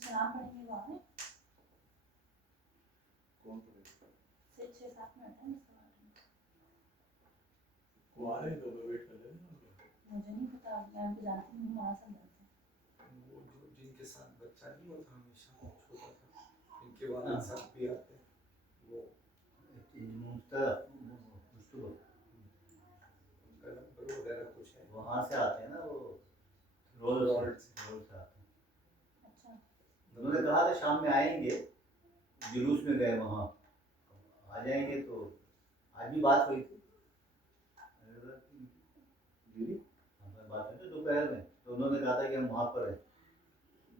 सलाम पढ़ेंगे वो आपने कौन पढ़ेगा 6-7 मिनट है वो आ रहे तो वेट कर लेना मुझे नहीं पता मैं उनको जानती हूँ वहाँ से जानते हैं वो जो जिनके साथ बच्चा नहीं होता हमेशा छोटा सा इनके वालिद साहब भी आते हैं वो वगैरह कुछ है वहाँ से आते हैं ना वो रोल से आते हैं। अच्छा उन्होंने कहा था शाम में आएंगे जुलूस में गए वहाँ आ जाएंगे तो आज भी बात हुई थी बात हुई थी दोपहर में तो उन्होंने कहा था कि हम वहाँ पर हैं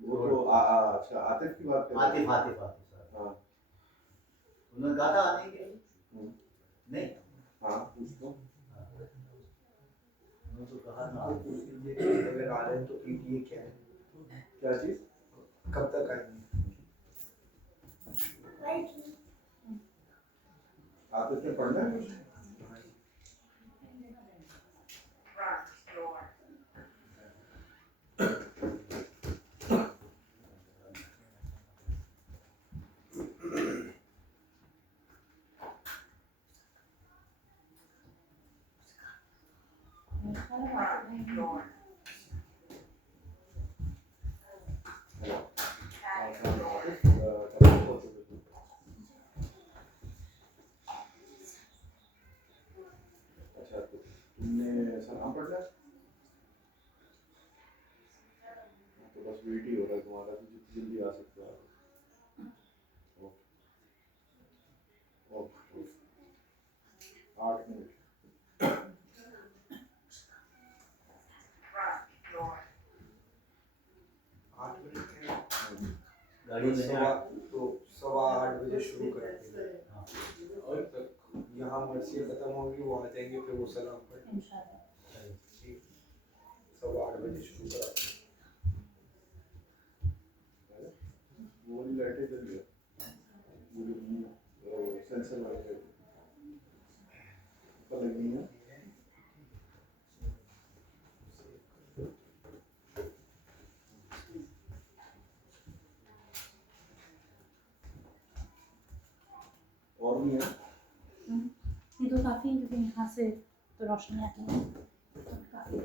वो तो अच्छा आतिफ की बात कर आतिफ सर हाँ उन्होंने कहा था आने के नहीं हाँ पूछ लो तो कहा था अगर आ रहे हैं तो पीटीए क्या है क्या चीज कब तक आएंगे आप इसमें पढ़ना है कुछ अच्छा तुमने सलाम पढ़ना तो बस वेट ही हो रहा है तुम्हारा तो जितनी जल्दी आ सकते हो ओके 8 मिनट गाड़ी में तो 8:15 बजे शुरू करेंगे और तक यहाँ मर्सी खत्म होगी वो आ जाएंगे फिर वो सलाम पढ़ेंगे इंशाल्लाह 8:15 बजे शुरू कराते वो लाइटें जल गया सेंसर लाइट पर लगी है और भी है ये तो काफ़ी क्योंकि यहाँ से तो रोशनी आती है काफ़ी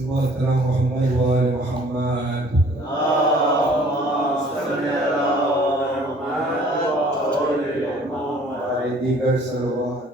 मोहम्मद वाले मोहम्मद दीगर सलवात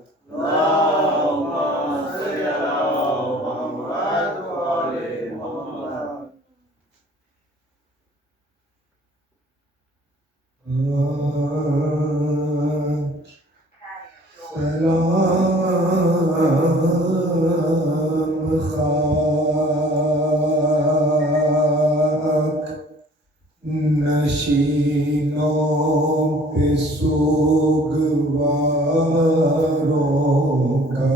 नशीनों पे सोगवारों का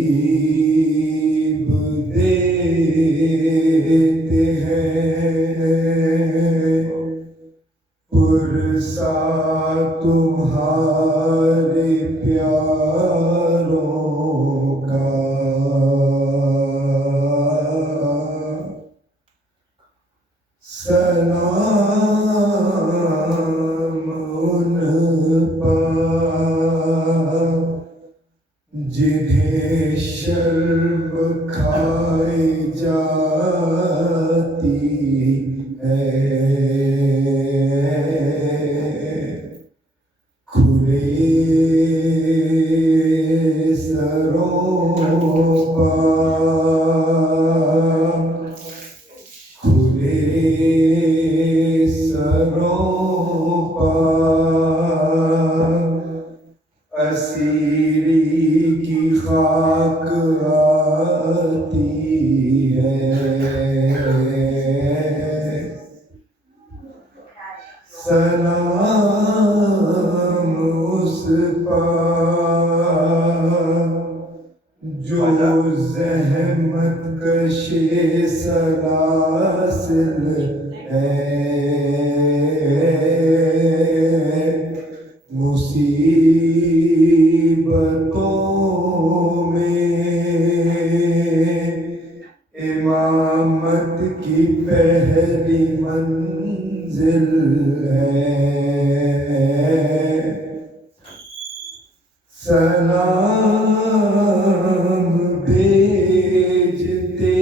गरीब देते हैं पुरसा तुम्हारे प्यारों का सलाम उन पर जिन्हें शर्म सलाम उस पर जो ज़हमत कशे सलासिल है, मुसीबतों में इमामत की पहली मंजिल है। सलाम भेजते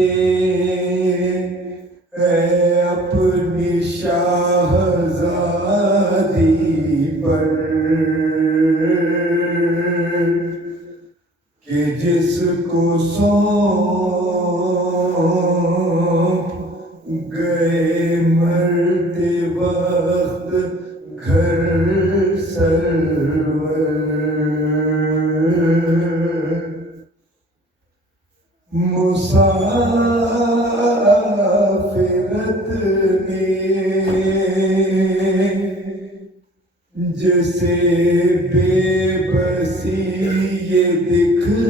हैं अपनी शाहज़ादी पर कि जिसको सौंप गए मरते वक्त घर सरवर। मुसाफिरत ने जैसे बेबसी ये दिखलाई,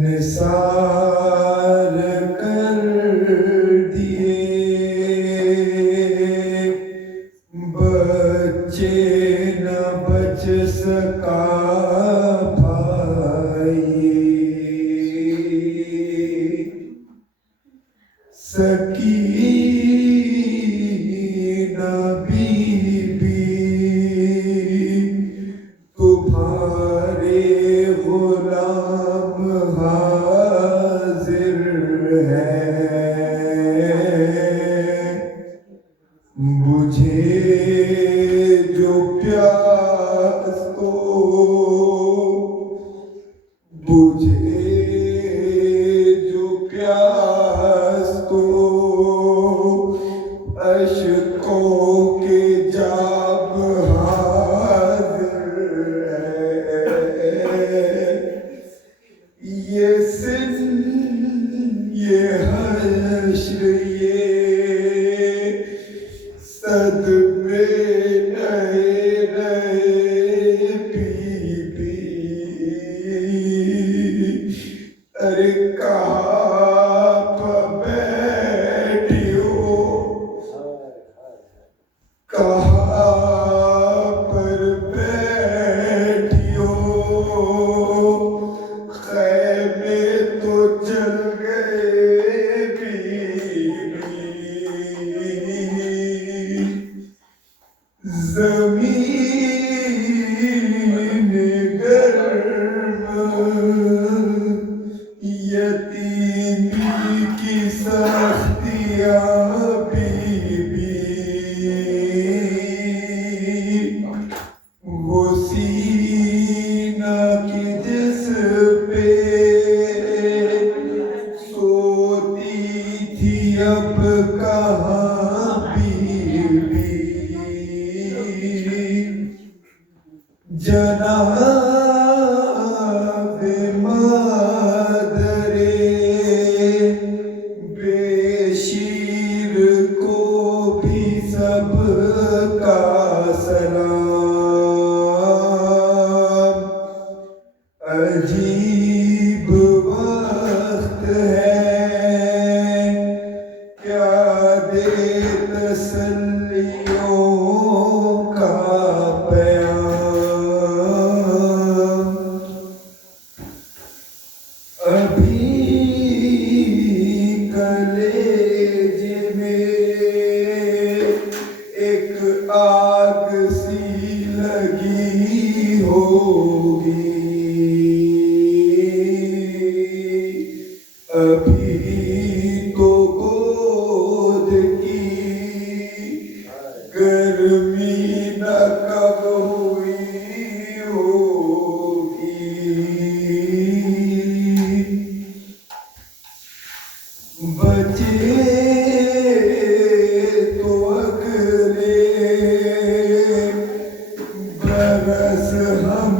निसार कर दिए बच्चे न बच सका भाई। सकीना बीबी तुम्हारे गुलाम हाजिर है, बुझे जो प्यास तो बुझे जो प्यास तो अश्कों के जाब हाजिर है। ये सिन ये हश्र ये सदमे नए नए बीबी, अरे कहाँ पर बैठी हो, कहाँ पर बैठी हो, खैमे तो चल गए बीबी। ज़मीन गर्म यतीमी की सख्तियाँ बीबी, वो सीना की जिस पे सोती थी अब कहाँ बीबी। जनाबे मादरे बेशीर को भी सबका सलाम। अजीब वक्त है क्या दे तसल्लियों का प्याम। अभी कलेजे में एक आग सी लगी होगी, अभी तो गोद की गर्मी न कब हुई होगी। बचे तो अगले बरस हम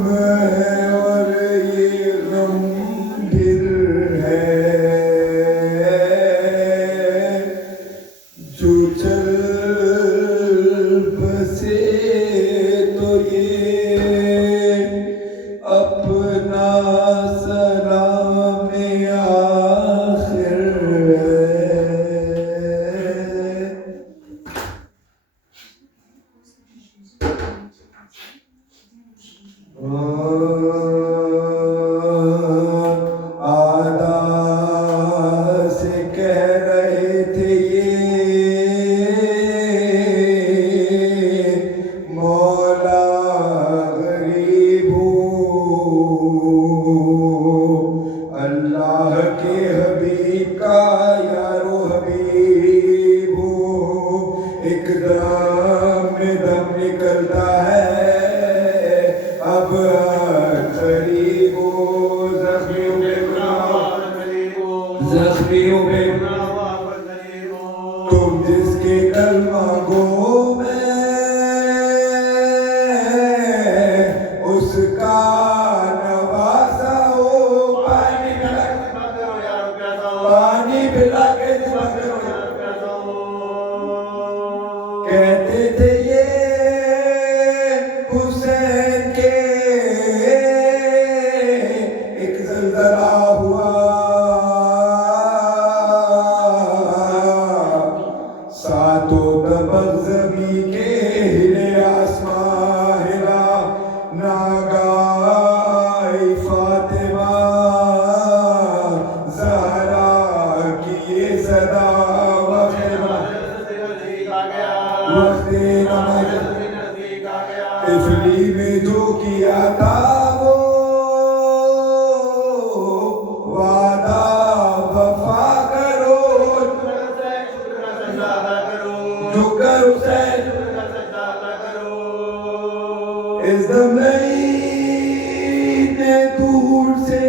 हैं और ये गम फिर है। कल मांगो मैं उसका नवासा हो। पानी पिला के कहते थे ये हुसैन के एक ज़लज़ला हुआ, सातों तबक ज़मीं के हिले, आसमां हिला, नागाई फातिमा ज़हरा की ये सदा तिफली में जो किया था वो वादा वफा करो, जुकर से इस दम नहीं ने दूर से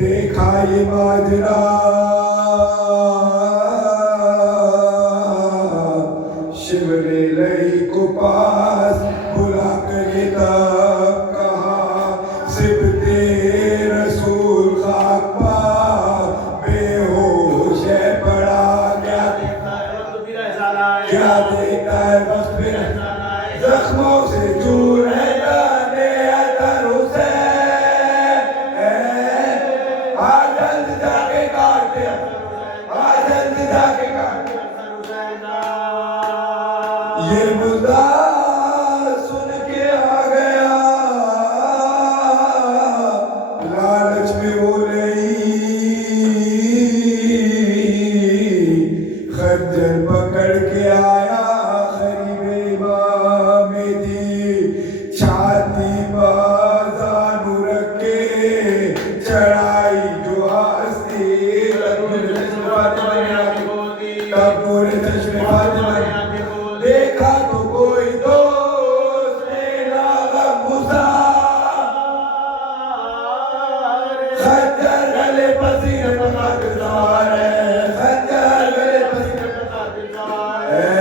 देखा ये माजरा, शिवने लई को पास बुला कर ये तब कहा, सिबते रसूल खाक पा बेहोश है पड़ा, क्या देखता है वक्त फिर जख्मों से चूर है जाने अतर हुसैन, आ जल्द जाके काटे, आ जल्द जाके काटे। ये मुद्दा सुन के आ गया, लालच में वो नहीं, खंजर पकड़ के आया, खरीबे इमाम दी, छाती बाजानू रख के चढ़ाई जो हस्ती, तब पूरे चश्मे फातिमा देखा तो कोई दोस्त मेरा गमगुसार, खंजर गले पसीने में खातिर सवार है, खंजर गले पसीने में खातिर सवार है।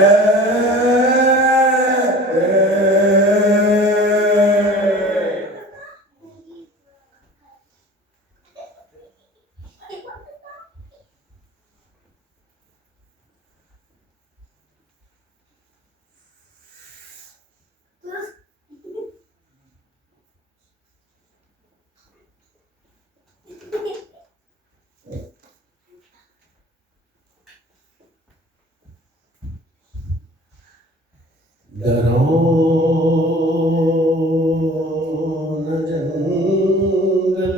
डरो न जंगल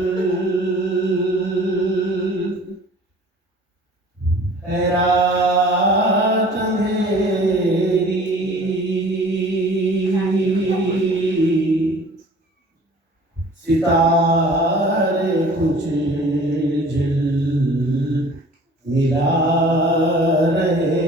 है रात अंधेरी, सितारे कुछ झिल मिला रहे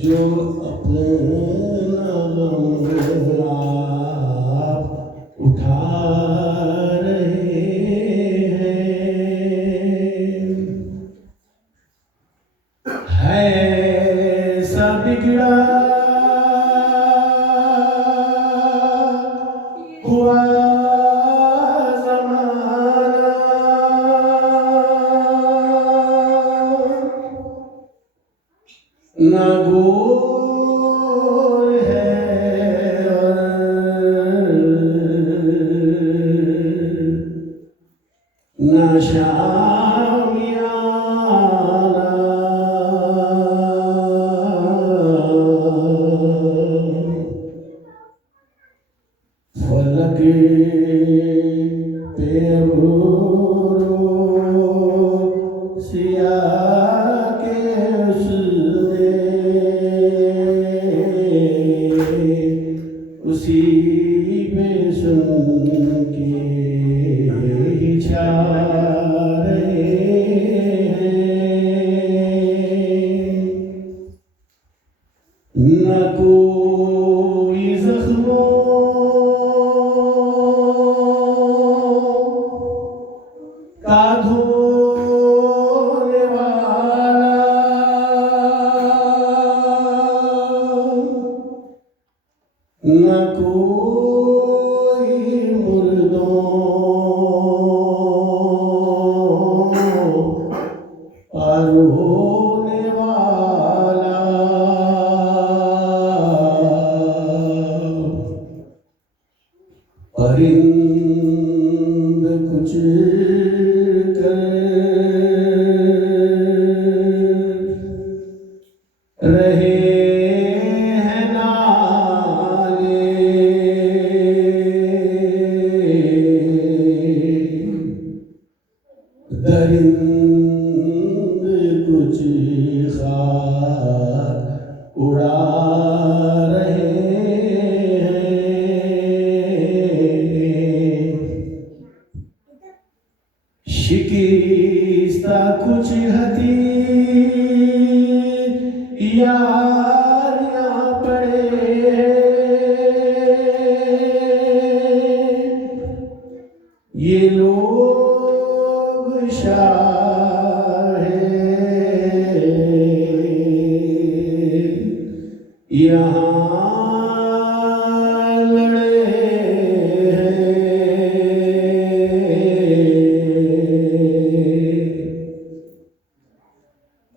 जो अपने आप उठा रहे हैं, है सब बिगड़ा हुआ ज़माना, ना गोर है ना शामियाना, फलक पे सिया के उसने न कोई जख्मों का धोने वाला, न कोई मुर्दों पर होने वाला, परिंद कुछ कर रहे हैं नाले, दरिंद कुछ खाक उड़ा रहे हैं, शिकस्ता कुछ हथियारियां पड़े हैं, ये लोग शाह यहाँ लड़े हैं,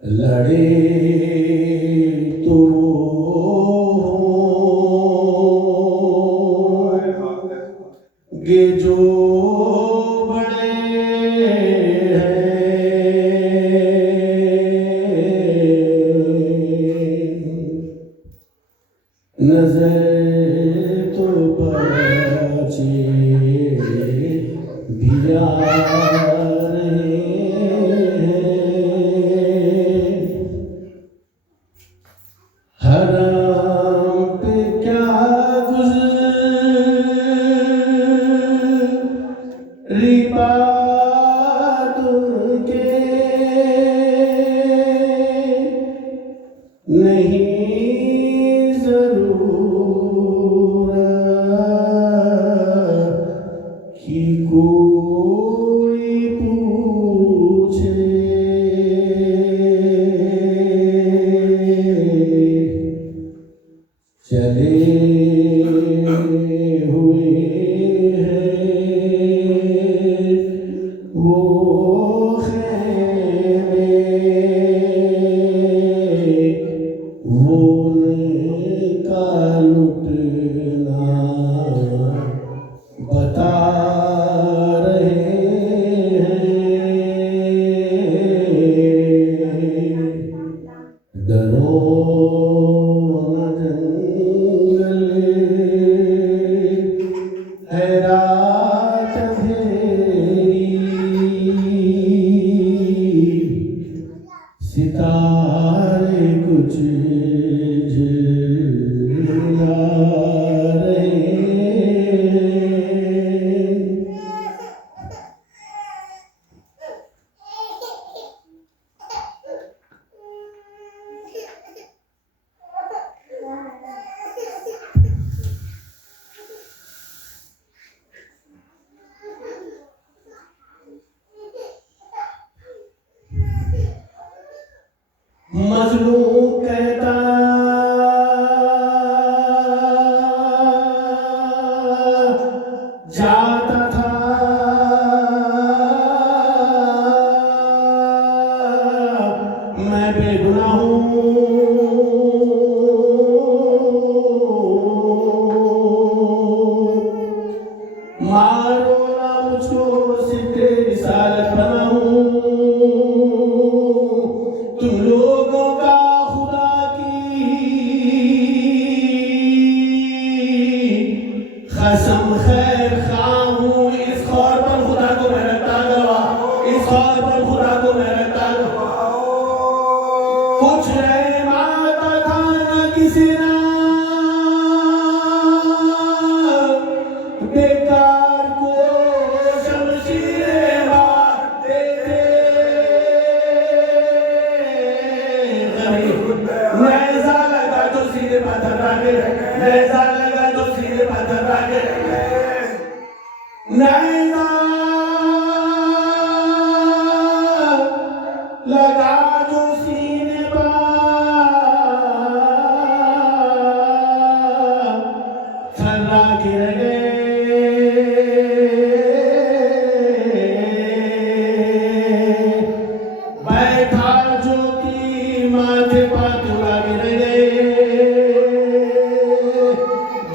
लड़े तो गे जो बड़े हैं, नजर तो बचे भी आ रहे हैं, हराम पे क्या गुज़री बात उनके, नहीं ज़रूरत कि कोई पूछे, चले हुए हैं वो खेमे, वो उनका लुटना बता रहे हैं, डरो न जंगल है रात अंधेरी, सितारे कुछ जला रहे हैं, सीने पत्थर आके रह गए, नैजा लगा तो सीने पत्थर आके रह गए, नैजा लगा जो सीने पर थर्रा गिर गए, बैठा जो की माथे पातुला गिर गए,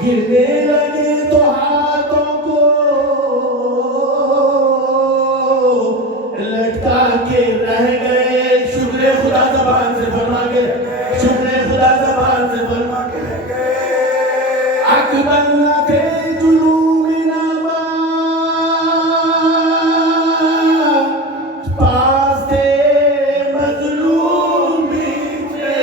गिरने लगे तो हाथों को लटका के रह गए, शुक्र खुदा ज़बान से फरमा के रह गए, शुक्र खुदा ज़बान से फरमा के रह गए, अकबर न थे जुलूम नवाज, पास थे मजलूम बीच में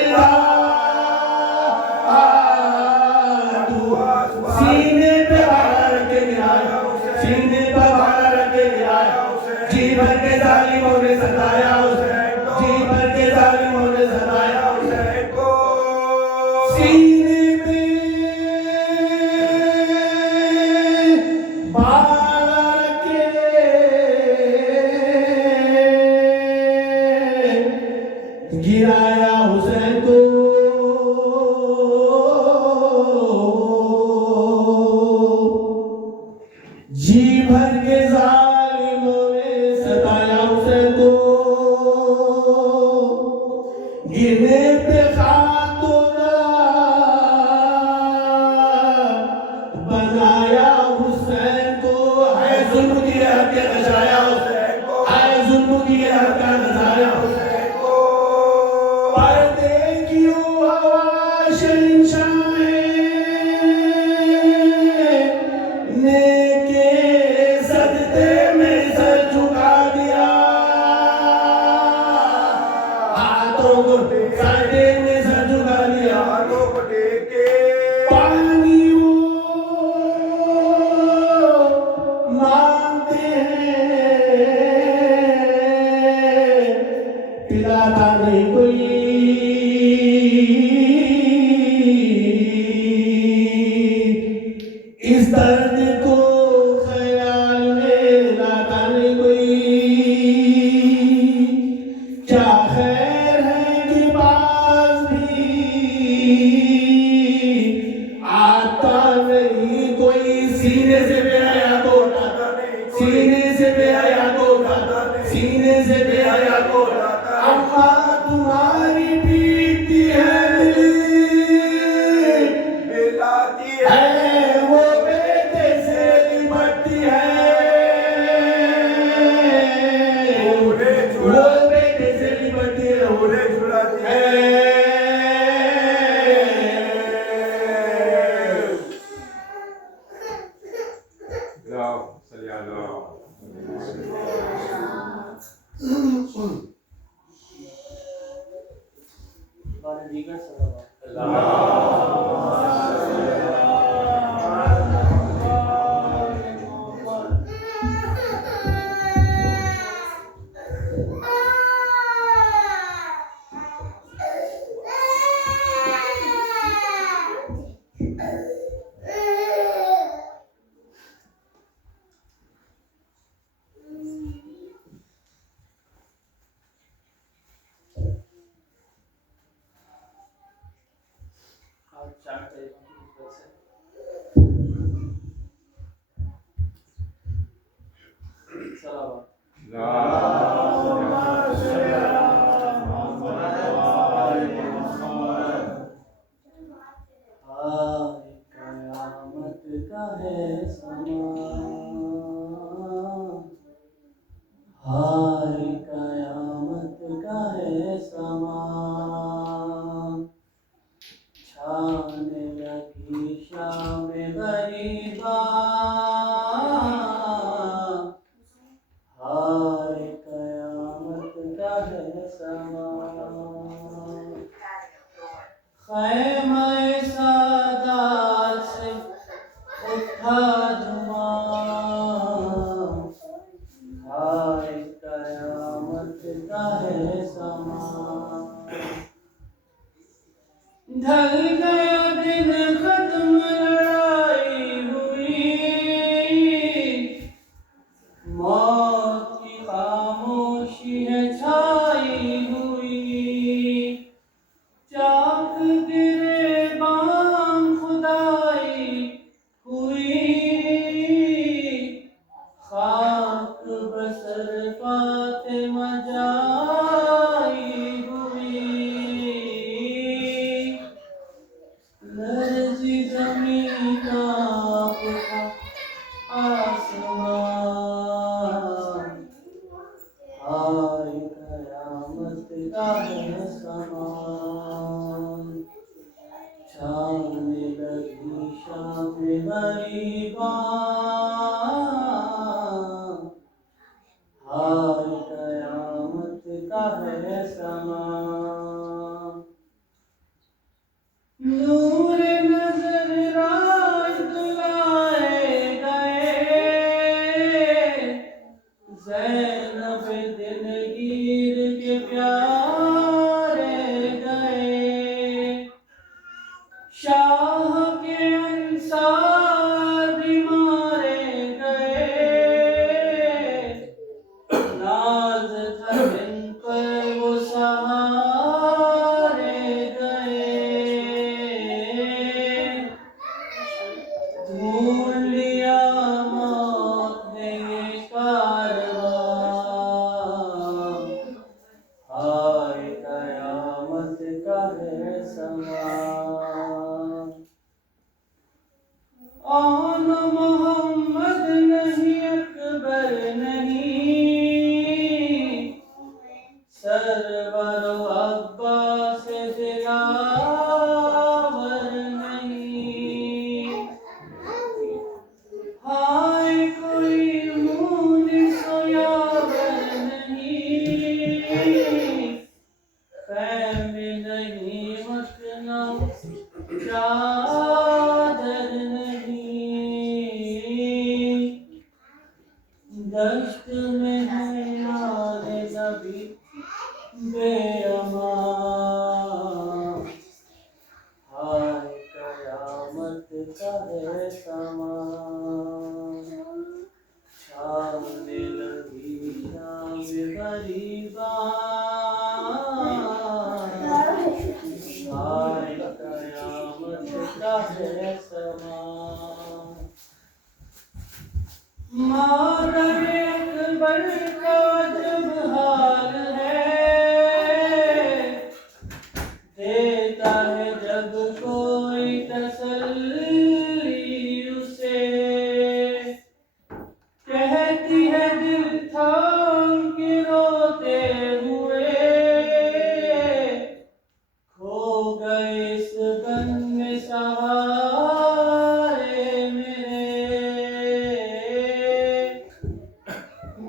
दुआ सीने पे भार के गिराया, सीने पे भार के गिराया, जी भर के जालिमों ने सताया उसे, जी भर के जालिमों ने सताया उसे को, सीने में बाला रखे गिराया हुसैन को, जी भर के जालिमों ने सताया हुसैन को, गिरने पे खातों बनाया हुसैन को, है जुल्म की हद के बचाया हुसैन को, है जुल्म की हद का बचाया हुसैन को, पर्दे की हवा शहंशाह ने के सजदे में सर झुका दिया, हाथों को सजदे में सर झुका दिया, हाथों को टेके पानी वो मांगते हैं, पिलाता नहीं कोई, इस दर्द को ख्याल में लाता नहीं कोई, क्या खैर है कि बाज भी आता नहीं कोई, सीने से बेहया को उठाता नहीं, सीने से बेहया को उठाता नहीं, सीने से बेहया को उठाता, अम्मा तुम्हारी पीती है मिलाती है, वो बेटे से लिपटती है, वो बेटे से लिपटती है, उन्हें छुड़ाती है, हाय कयामत का है समा, छाने लगी शाम गरीबा, हाय कयामत का है समा, खैमा सादात से उठा धुआं, हाय कयामत का है समा, ढल गया गिरेबान खुदाई हुई, खाक बसर फातिमा जाई हुई, लर्जी ज़मीं कांप उठा आसमान, हाय कयामत का है समान, छाने लगी शाम गरीबान, हाय कयामत का है समान। नूर नजर राज दुलाए गए, ज़ैनब दिलगीर के प्यारे गए, शाह के अंसार भी मारे गए, नाज था जिन पर वो सहारे गए, ढूंढ लिया मौत ने ये कारवां, हाय कयामत का है समान। आन मोहम्मद नहीं अकबर नहीं, सरवर अब्बास दिलावर नहीं, हाय कोई मुनिस यावर नहीं, खैम नहीं मखना चादर नहीं, दश्त में है नारे नबी बेअमान, हाय कयामत का है समान, छाने लगी शाम गरीबान, हाय कयामत का है समान। मादर अकबर का जब हाल है, देता है जब कोई तसल्ली उसे, कहती है दिल थाम के रोते हुए, खो गए इस गम में सहारे मेरे,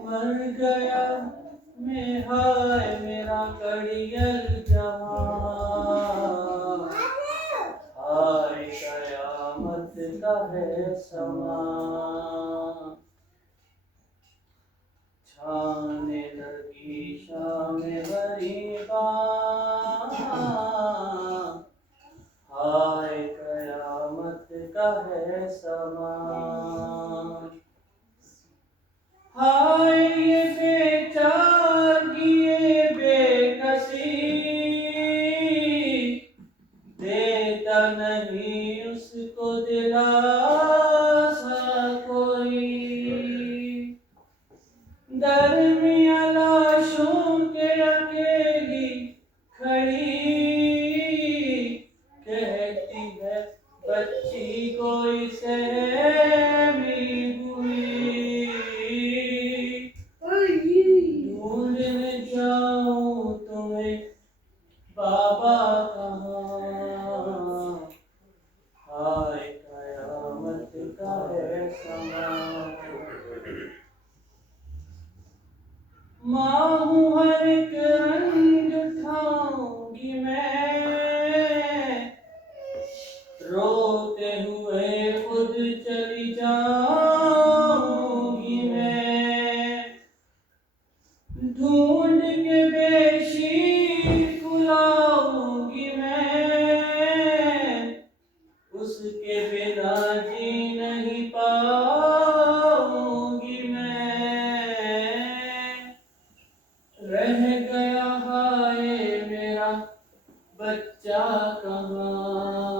मर गया मैं हाय मेरा कड़ियल जहां, हाय कयामत का है समान, छाने लगी शाम गरीबान, हाय कयामत का है समान। हाय ये बेचारगी ये बेकसी, देता नहीं उसको दिलासा कोई, दरमियां लाशों के अकेली खड़ी, कहती है बच्ची कोई सहमी हुई, ढूंढने जाऊं तुम्हें बाबा कहाँ, हाय कयामत कहाँ,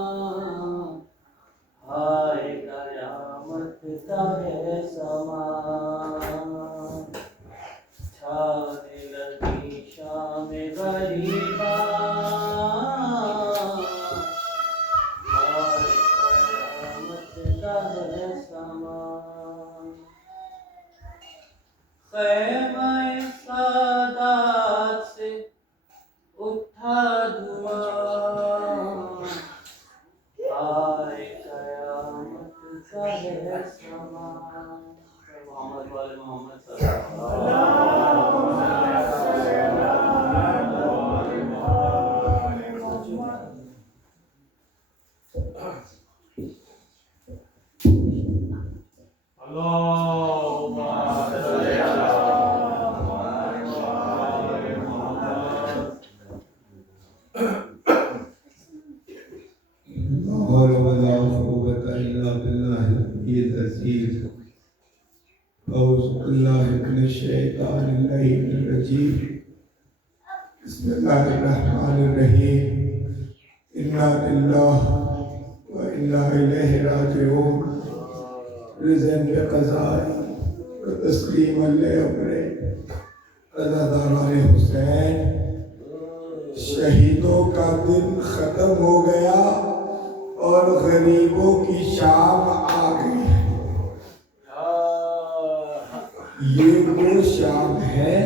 हाय कयामत का है समा, छाने लगी शाम गरीबा, हाय कयामत का है समा। ख़ैमा सादात से उठा धुआं, हाय कयामत का है समा। मोहम्मद वाले मोहम्मद बिस्मिल्लाहिर्रहमानिर्रहीम। इन्ना लिल्लाहि व इन्ना इलैहि राजिऊन। रिज़न पे क़ज़ाई व तस्लीमन ले अमरे अज़ादाराने हुसैन। शहीदों का दिन ख़त्म हो गया और गरीबों की शाम आ गई। ये वो शाम है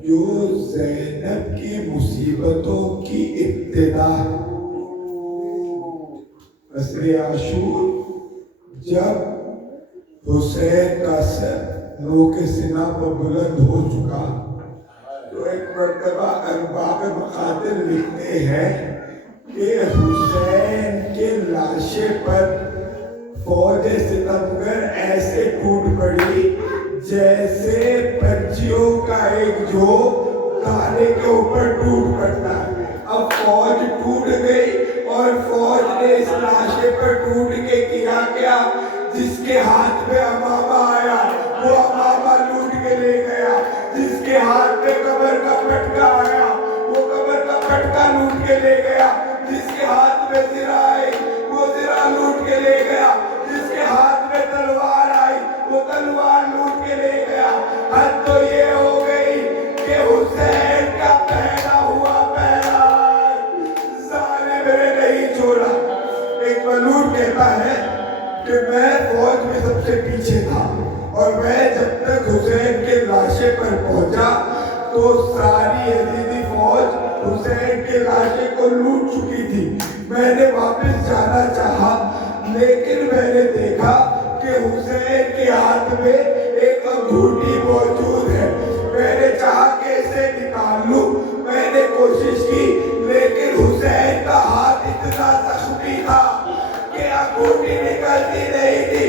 जो ज़ैनब की मुसीबतों की इब्तिदा है। असरे आशूर जब हुसैन का सर नोके सिना पर बुलंद हो चुका तो एक मर्तबा अरबाब मकादिर लिखते हैं कि हुसैन के लाशे पर फौज सितमगर ऐसे टूट पड़ी जैसे पंछियों का एक झोंक दाने के ऊपर टूट पड़ता है। अब फौज टूट गई और फौज ने इस लाशे पर टूट के किया क्या, जिसके हाथ में अमामा आया वो अमामा लूट के ले गया, जिसके हाथ में कब्र का पटका आया वो कब्र का पटका लूट के ले गया, जिसके हाथ में ज़िरा आई वो ज़िरा लूट के ले गया, जिसके हाथ में तलवार आई वो तलवार लूट के ले गया। हद तो ये हो गई कि हुसैन का पहना हुआ पहना ज़ालिम ने नहीं छोड़ा। एक मलूक कहता है कि मैं फौज में सबसे पीछे था और मैं जब तक हुसैन के लाशे पर पहुंचा तो सारी यजीदी फौज हुसैन के लाशे को लूट चुकी थी। मैंने वापस जाना चाहा लेकिन मैंने देखा कि हुसैन के हाथ में एक अंगूठी मौजूद है। मैंने चाहा कि इसे निकाल लूं, मैंने कोशिश की लेकिन हुसैन का हाथ इतना जख्मी था कि अंगूठी निकलती नहीं थी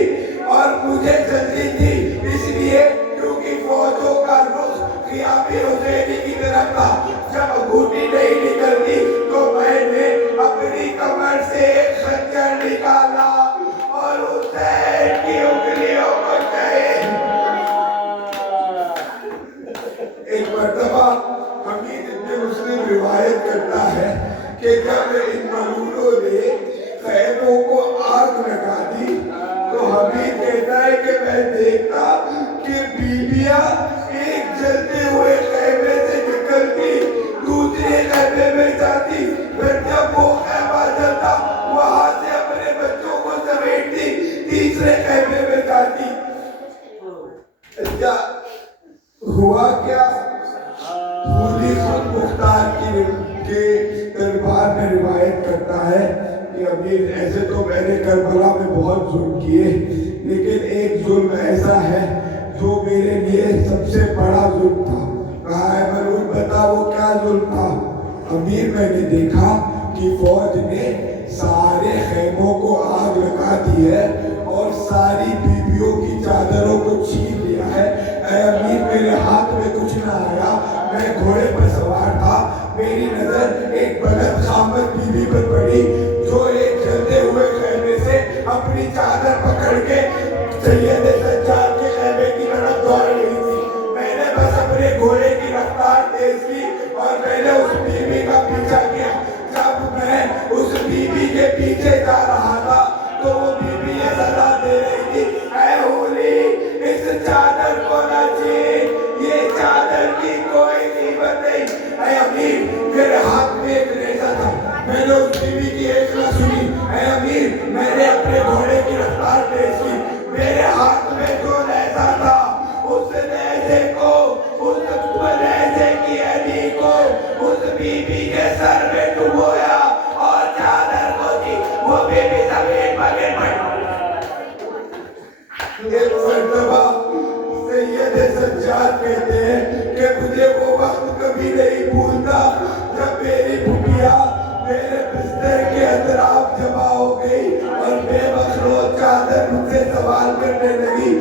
और मुझे जल्दी थी इसलिए क्योंकि फौजों का रुख क़ियामी हुसैनी की तरफ था। जब अंगूठी नहीं निकलती तो मैंने अपनी कमर से एक खंजर निकाला और हुसैन की उंगलियों को शहीद। एक मर्तबा हमीद इब्न मुस्लिम रिवायत करता है कि जब इन मलूलों ने खैमों को आग लगा दी तो हमीद कहता है कि मैं देखता कि बीबियां एक जलते हुए खैमे से निकलती दूसरे खैमे में जाती, फिर जब वो खैमा जलता वहां से अपने बच्चों को समेटती तीसरे खैमे में जाती। क्या हुआ क्या? मुख्तार के दरबार में रिवायत करता है कि अमीर ऐसे तो मैंने करबला में बहुत जुल्म किए लेकिन एक जुल्म ऐसा है जो मेरे लिए सबसे बड़ा जुल्म था। कहा है मलूक बता वो क्या जुल्म था? अमीर मैंने देखा कि फौज ने सारे खैमों को आग लगा दी है और सारी बीबियों की चादरों को छीन लिया है। अमीर मेरे हाथ में कुछ ना आया, मैं घोड़े पर सवार था, मेरी नजर एक बलद खामद बीबी पर पड़ी जो एक जलते हुए खैमे से अपनी चादर पकड़ के सैयद सज्जाद के खैमे की तरफ दौड़ रही थी। मैंने बस अपने घोड़े की रफ्तार तेज की और मैंने उस बीबी का पीछा किया। जब मैं पीछे जा रहा था तो वो बीबी ये सलाह दे रही थी, ऐ होली इस चादर को न छीन, ये चादर की कोई कीमत नहीं। ऐ अमीर, मेरे हाथ में एक रेज़ा था, मैंने उस बीबी की एक न सुनी। ऐ अमीर, मैंने अपने घोड़े की रफ्तार तेज की, मेरे हाथ में जो रेज़ा था उस रेज़े को, उस रेज़े की अड़ी को उस बीबी के सर में डुबोया और चादर को दी, वो बीबी जमीन पर गिर पड़ी। एक मर्तबा सैयद सज्जाद कहते हैं कि मुझे वो वक्त कभी नहीं भूलता जब मेरी बुढ़िया मेरे बिस्तर के अतराफ जमा हो गई और बेमखरोज चादर मुझसे सवाल करने लगी,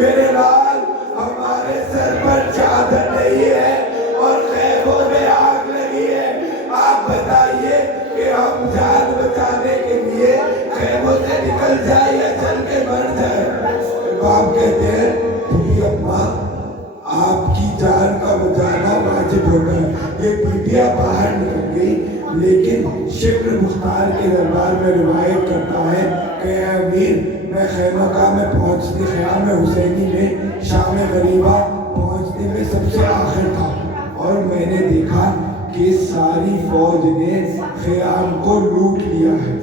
मेरे लाल हमारे सर पर चादर नहीं है और ख़ैबों में आग लगी है, आप बताइए कि हम जान बचाने के लिए ख़ैबों से निकल जाए या चल के मर जाए। बाप कहते हैं बीबी अम्मा आपकी जान का बचाना वाजिब होता है। ये बीबिया बाहर निकल गई, लेकिन शिब्र मुख्तार के दरबार में रिवायत करता है कि अमीर मैं खैमका में पहुंचती ख़याम हुसैनी में शाम गरीबा पहुंचने में सबसे आखिर था और मैंने देखा कि सारी फौज ने ख़याम को लूट लिया है।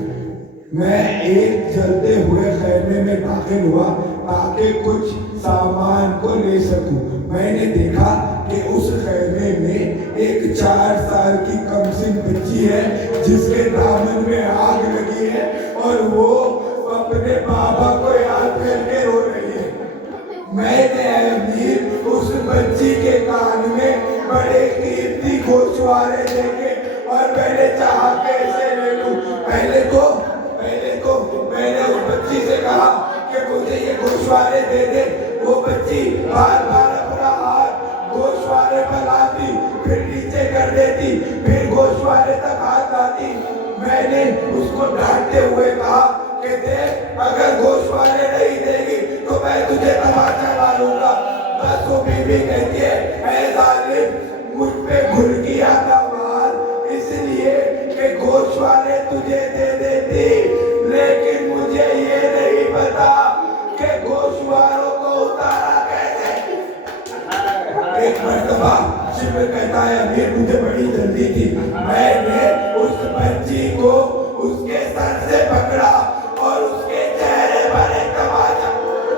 मैं एक जलते हुए खैमे में दाखिल हुआ ताकि कुछ सामान को ले सकूं। मैंने देखा कि उस खैमे में एक 4 साल की कमसिन बच्ची है जिसके दामन में आग लगी है और वो अपने बाबा को याद करके रो रही है। मैंने अमीर उस बच्ची के कान में बड़े कीमती गोशवारे देखे और मैंने चाहा कैसे ले लूं। पहले तो मैंने उस बच्ची से कहा कि मुझे ये गोशवारे दे दे। वो बच्ची बार-बार अपना हाथ गोशवारे पर लाती, फिर नीचे कर देती, फिर गोशवारे तक हाथ लाती। मैंने उसको डांटते हुए कहा कि देख, अगर गोशवारे नहीं देगी तो मैं तुझे तमाचा मारूंगा। बस वो बीबी कहती है, ऐ जालिम मुझ पे घुड़की आता मार, इसलिए कि गोशवारे तुझे दे देती, लेकिन मुझे ये नहीं पता कि गोशवारों को उतारा कैसे। एक मर्तबा शिव कहता है अमीर मुझे बड़ी जल्दी थी, मैंने उस बच्ची को उसके सर से पकड़ा और उसके चेहरे पर एक तमाचा।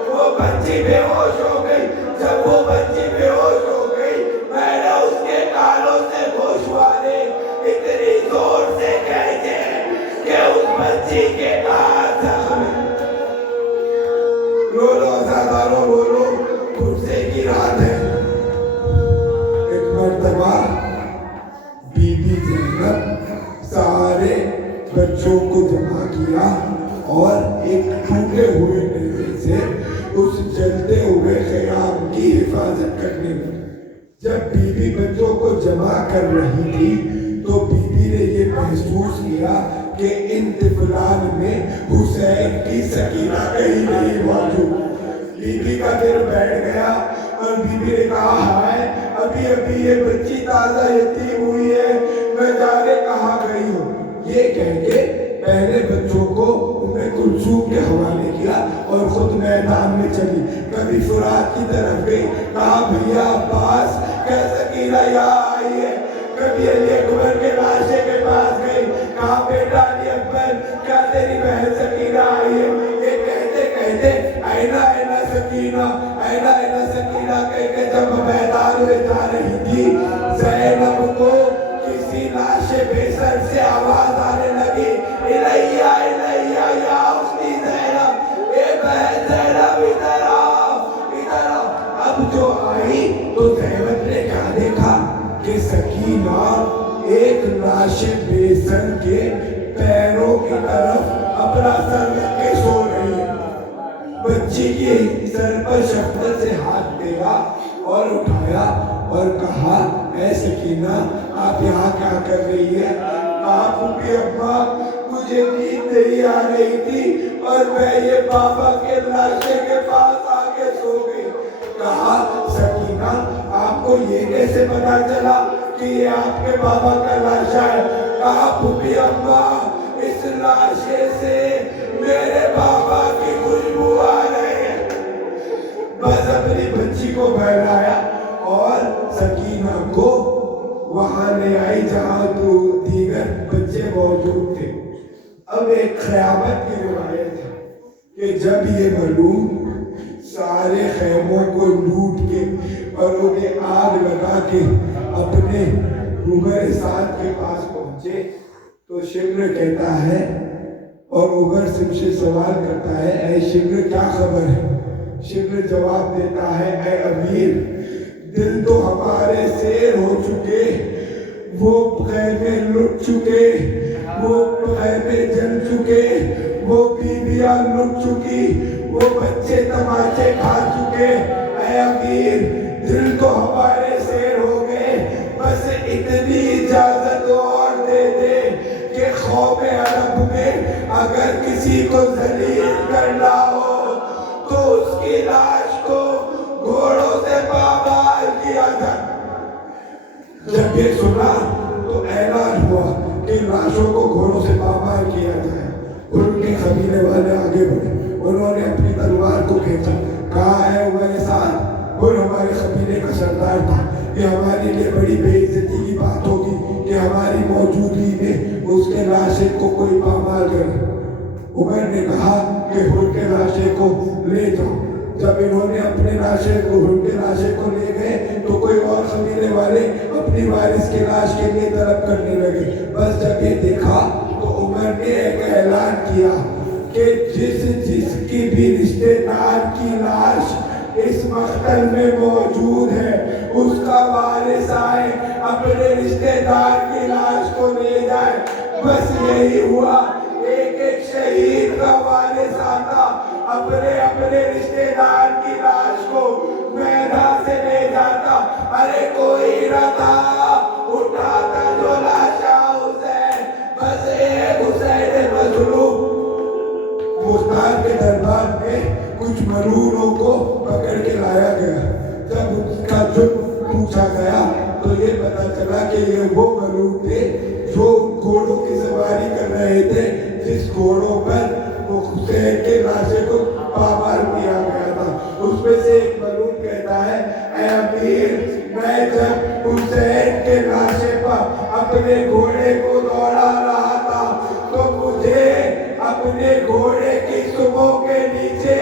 वो बच्ची बेहोश हो गई। जब वो बच्ची बेहोश हो गई मैंने उसके कानों से गोशवारे इतनी जोर से खींचे कि उस बच्ची के कान जख्म। रो लो अज़ादारों रो लो, गुस्से की रात है। एक मर्तबा बीबी ज़ैनब सारे बच्चों को जमा किया और एक टूटे हुए नेज़े से उस जलते हुए ख़याम की हिफाजत करने लगी। जब बीबी बच्चों को जमा कर रही थी तो बीबी ने ये महसूस किया कि इन तिफलान में हुसैन की सकीना कहीं नहीं मौजूद। बीबी का दिल बैठ गया और बीबी ने कहा हाय अभी अभी ये बच्ची ताज़ा यतीम हुई है, मैं जाने कहाँ गई हूँ। ये कह के पहले बच्चों को उम्मे कुलसूम के हवाले किया और खुद मैदान में चली। कभी फुरात की तरफ गई, कहा भैया अब्बास क्या सकीना यहाँ आई है। कभी अली अकबर के लाशे के पास गई, कहा बेटा अली अकबर क्या तेरी बहन सकीना आई है। ये कहते कहते आईना आईना सकीना आईना आईना सकीना कह के जब मैदान में जा रही थी ज़ैनब को किसी लाशे बेसर से आवाज आने लगी, इलैया इलैया या उस्ती ज़ैनब, ए बहन ज़ैनब इधर आओ इधर आओ। अब जो आई तो ज़ैनब ने क्या देखा कि सकीना एक लाशे बेसन के पैरों की तरफ अपना सर रख के सो रही है। बच्ची के सर पर शफ़क़त से हाथ दिया और उठाया और कहा ऐ सकीना आप यहाँ क्या कर रही है। आप भी अम्मा मुझे नींद नहीं आ रही थी और मैं ये बाबा के लाशे के पास आके सो गई। कहा सकीना आपको ये कैसे पता चला कि ये आपके बाबा का लाशा है। कहा फूफी अम्मा इस लाशे से अब एक क़यामत की रिवायत है कि जब ये मलून सारे खैमों को लूट के और उन्हें आग लगा के अपने उमर साद के पास पहुंचे तो शिम्र कहता है और उमर से सवाल करता है, ऐ शिम्र क्या खबर है? शिम्र जवाब देता है, ऐ अमीर, दिल तो हमारे शेर हो चुके, वो खैमे लुट चुके, वो खैमे जल चुके, वो बीबियां लुट चुकी, वो बच्चे तमाचे खा चुके। ऐ अमीर, दिल तो हमारे शेर हो गए, बस इतनी इजाजत और दे दे कि खौमे अरब में अगर किसी को जलील करना हो तो उसकी लाश को घोड़ों से पामाल किया जाए। जब ये सुना तो ऐलान हुआ कि लाशों को घोड़ों से पामाल किया जाए। उनके कबीले वाले आगे बढ़े, उन्होंने अपनी तलवार को खींचा, कहा है उमर साद, और हमारे कबीले का सरदार था, ये हमारे लिए बड़ी बेइज्जती की बात होगी कि हमारी मौजूदगी में उसके लाशे को कोई पामाल करे। उमर ने कहा कि उनके लाशे को ले जाओ। जब इन्होंने अपने लाशे को उनके लाशे को ले गए तो कोई और कबीले वाले अपनी वारिस के लाश के लिए तलब करने लगे। बस जब ये देखा तो उमर ने एक ऐलान किया कि जिसकी भी रिश्तेदार की लाश इस मख्तल में मौजूद है उसका वारिस आए अपने रिश्तेदार की लाश को ले जाए। बस यही हुआ, एक एक शहीद का वारिस आता अपने रिश्तेदार की लाश को मैदान से ले जाता। अरे कोई न था उठाता जो लाशा हुसैन, बस एक हुसैन मजलूम। मुस्तान के दरबार में कुछ मलूनों को पकड़ के लाया गया। जब उसका जुर्म पूछा गया तो ये पता चला कि ये वो मलून थे जो घोड़ों की सवारी कर रहे थे जिस घोड़ों पर वो हुसैन के लाशे को पामाल किया गया था। उसमें से एक मलून कहता है, ऐ अमीर, मैं जब हुसैन के लाशे पर अपने घोड़े को दौड़ा रहा था तो मुझे अपने घोड़े की सुबह के नीचे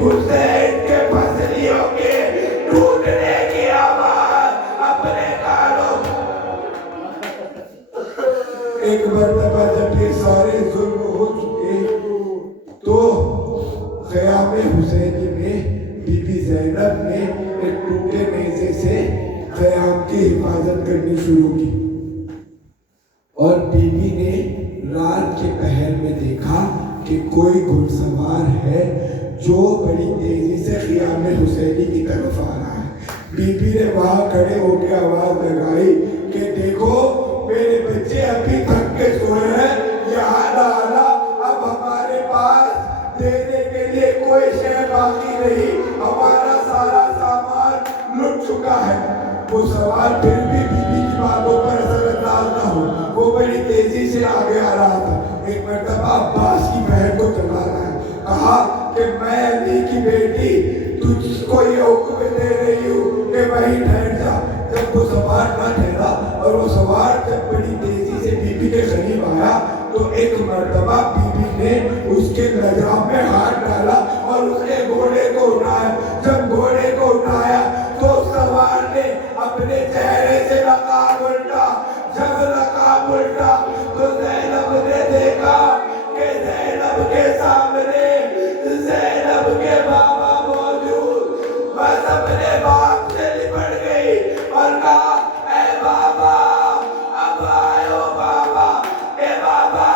हुसैन के फसलियों के टूटने की आवाज अपने कानों। एक मरतबा जब ये सारे जुल्म हो चुके तो क़याम हुसैनी में बीबी ज़ैनब ने एक टूटे नेज़े से क़याम की हिफाजत करनी शुरू की और बीबी ने रात के पहर में देखा कि कोई घुड़सवार है जो बड़ी तेजी से क़याम हुसैनी की तरफ आ रहा है। बीबी ने वहां खड़े होकर आवाज लगाई कि देखो मेरे बच्चे अभी थक के सोए हैं, यहाँ आना, अब हमारे पास देने के लिए कोई शय बाकी नहीं, हमारा सारा सामान लुट चुका है। वो सवाल फिर भी बीबी की बातों पर असरअंदाज न हो, वो बड़ी तेजी से आगे आ रहा था। एक मरतबा अब्बास की बहन को चला रहा है, कहा कि मैं अली की बेटी तुझको ये हुक्म दे रही हूँ कि वहीं ठहर जा। जब वो सवार न ठहरा और वो सवार जब बड़ी तेजी से बीबी के करीब आया तो एक मरतबा बीबी ने उसके लजाम में हाथ डाला और उसके घोड़े को उठाया। जब घोड़े को उठाया तो सवार ने अपने चेहरे से नकाब उल्टा। जब नकाब उल्टा तो ज़ैनब ने देखा कि ज़ैनब के सामने ज़ैनब के बाबा मौजूद। बस अपने बाप से लिपट गई और कहा, ऐ बाबा, अब आयो बाबा, ए बाबा,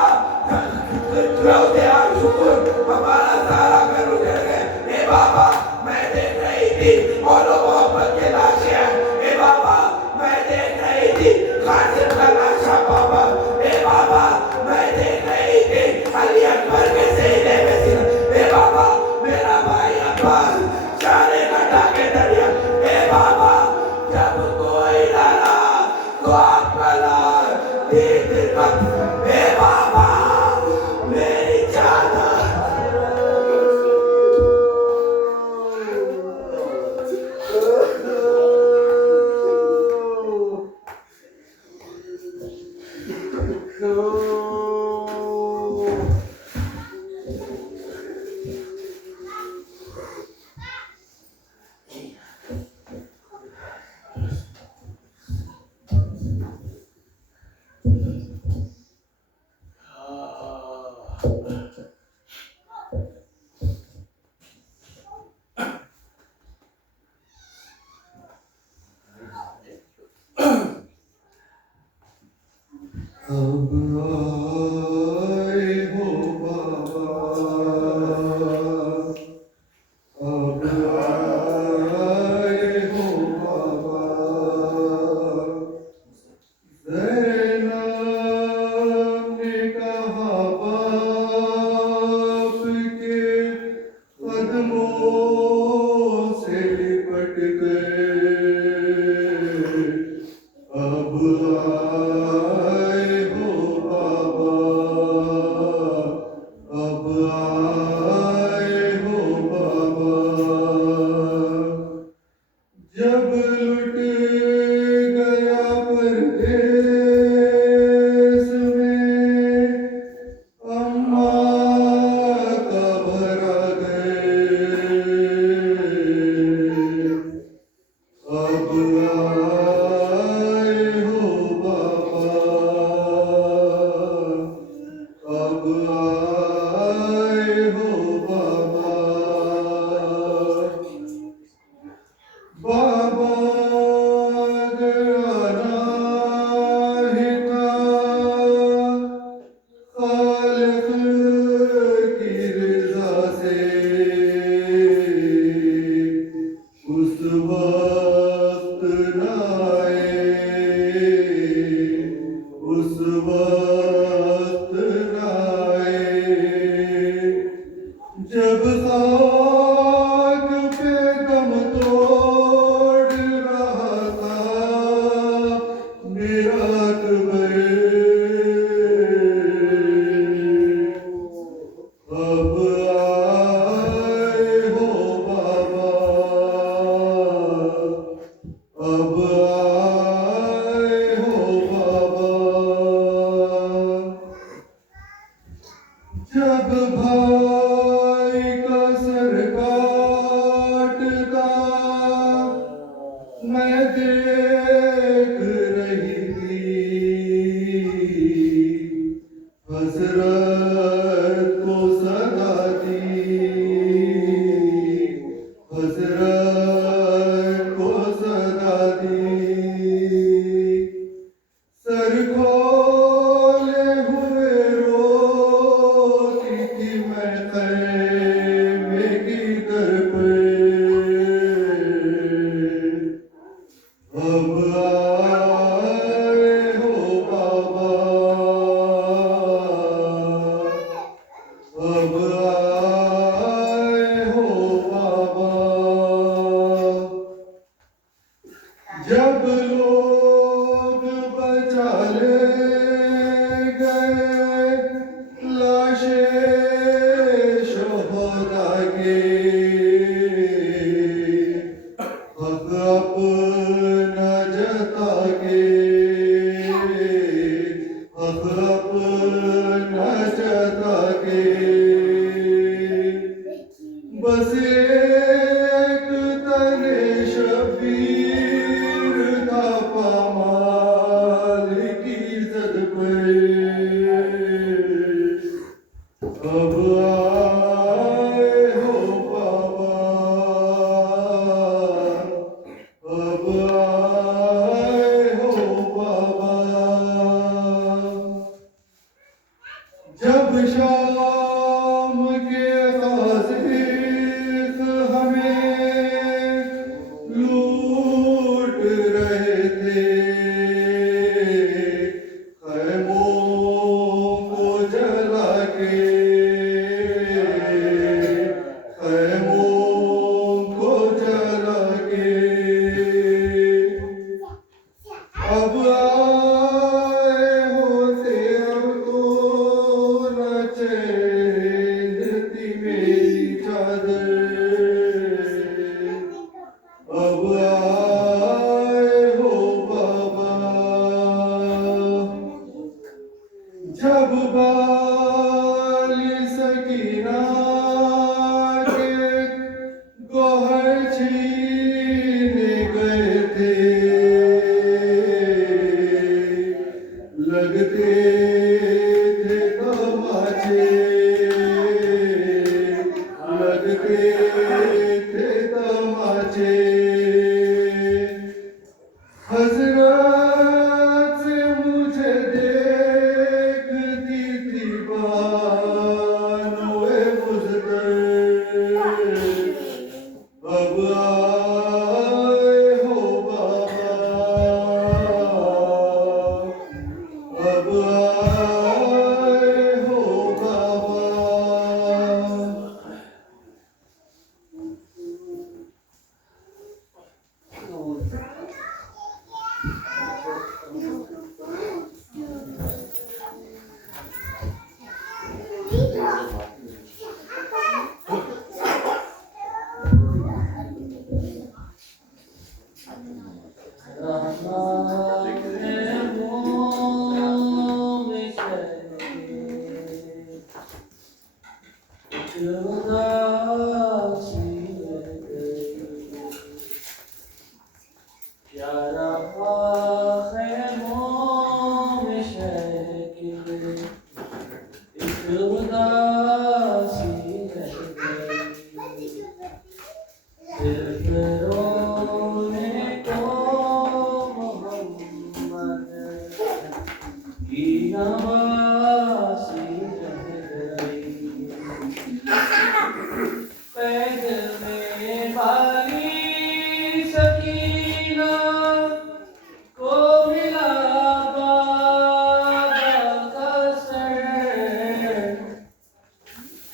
शुक्र हमारा सारा घर उजड़ गया। ए बाबा, मैं देख रही थी और मोहब्बत के लाशें हैं। ए बाबा, मैं देख रही थी कासिम का लाशा बाबा। ए बाबा, मैं देख रही थी अली अकबर के सीने में सिर। ए बाबा, मेरा भाई अब्बास जाने कटा के दरिया। ए बाबा, जब कोई लड़ा तो आपका लाल दीद मत। ए बाबा, मेरी चादर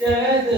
कैद